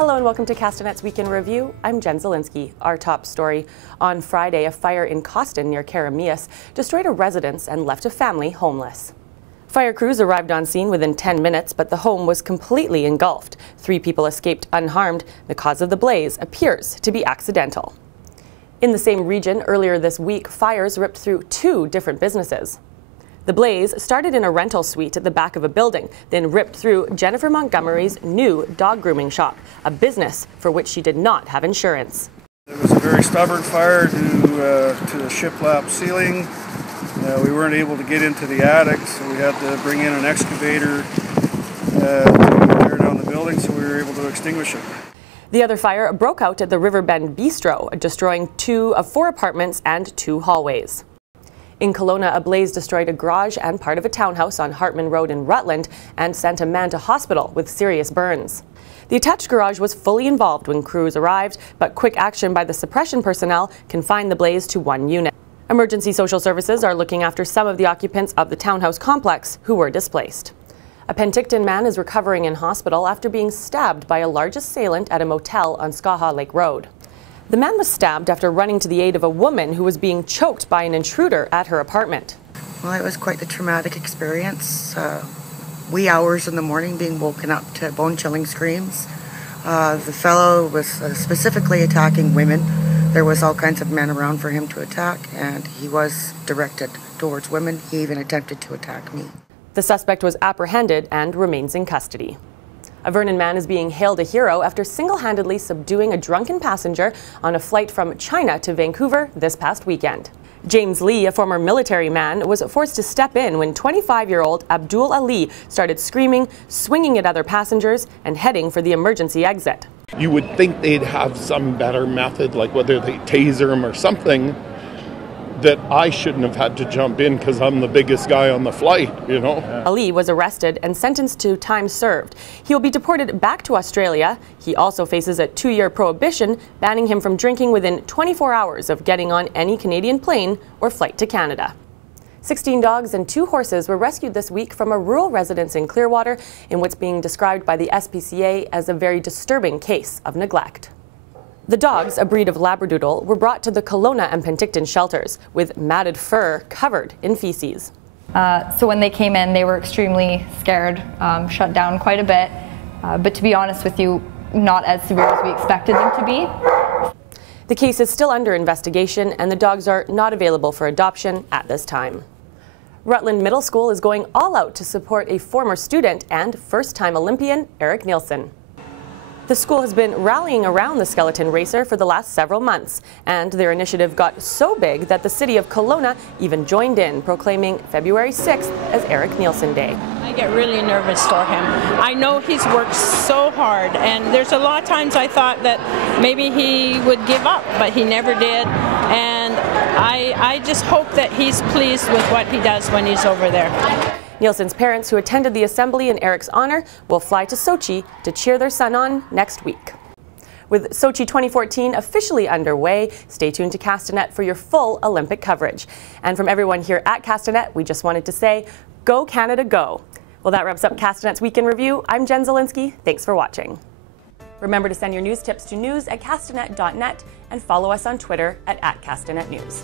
Hello and welcome to Castanet's Week in Review. I'm Jen Zielinski. Our top story. On Friday, a fire in Castanet near Karamias destroyed a residence and left a family homeless. Fire crews arrived on scene within 10 minutes, but the home was completely engulfed. 3 people escaped unharmed. The cause of the blaze appears to be accidental. In the same region, earlier this week, fires ripped through 2 different businesses. The blaze started in a rental suite at the back of a building, then ripped through Jennifer Montgomery's new dog grooming shop, a business for which she did not have insurance. It was a very stubborn fire due to the shiplap ceiling. We weren't able to get into the attic, so we had to bring in an excavator to tear down the building, so we were able to extinguish it. The other fire broke out at the Riverbend Bistro, destroying 2 of 4 apartments and 2 hallways. In Kelowna, a blaze destroyed a garage and part of a townhouse on Hartman Road in Rutland and sent a man to hospital with serious burns. The attached garage was fully involved when crews arrived, but quick action by the suppression personnel confined the blaze to 1 unit. Emergency social services are looking after some of the occupants of the townhouse complex who were displaced. A Penticton man is recovering in hospital after being stabbed by a large assailant at a motel on Skaha Lake Road. The man was stabbed after running to the aid of a woman who was being choked by an intruder at her apartment. Well, it was quite a traumatic experience. Wee hours in the morning being woken up to bone-chilling screams. The fellow was specifically attacking women. There was all kinds of men around for him to attack, and he was directed towards women. He even attempted to attack me. The suspect was apprehended and remains in custody. A Vernon man is being hailed a hero after single-handedly subduing a drunken passenger on a flight from China to Vancouver this past weekend. James Lee, a former military man, was forced to step in when 25-year-old Abdul Ali started screaming, swinging at other passengers, and heading for the emergency exit. You would think they'd have some better method, like whether they taser him or something, that I shouldn't have had to jump in because I'm the biggest guy on the flight, you know. Ali was arrested and sentenced to time served. He will be deported back to Australia. He also faces a 2-year prohibition banning him from drinking within 24 hours of getting on any Canadian plane or flight to Canada. 16 dogs and 2 horses were rescued this week from a rural residence in Clearwater in what's being described by the SPCA as a very disturbing case of neglect. The dogs, a breed of Labradoodle, were brought to the Kelowna and Penticton shelters with matted fur covered in feces. So when they came in, they were extremely scared, shut down quite a bit, but to be honest with you, not as severe as we expected them to be. The case is still under investigation and the dogs are not available for adoption at this time. Rutland Middle School is going all out to support a former student and first-time Olympian, Eric Nielsen. The school has been rallying around the skeleton racer for the last several months, and their initiative got so big that the city of Kelowna even joined in, proclaiming February 6th as Eric Nielsen Day. I get really nervous for him. I know he's worked so hard, and there's a lot of times I thought that maybe he would give up, but he never did, and I just hope that he's pleased with what he does when he's over there. Nielsen's parents, who attended the assembly in Eric's honor, will fly to Sochi to cheer their son on next week. With Sochi 2014 officially underway, stay tuned to Castanet for your full Olympic coverage. And from everyone here at Castanet, we just wanted to say, go Canada, go! Well, that wraps up Castanet's Week in Review. I'm Jen Zielinski. Thanks for watching. Remember to send your news tips to news@castanet.net and follow us on Twitter @CastanetNews.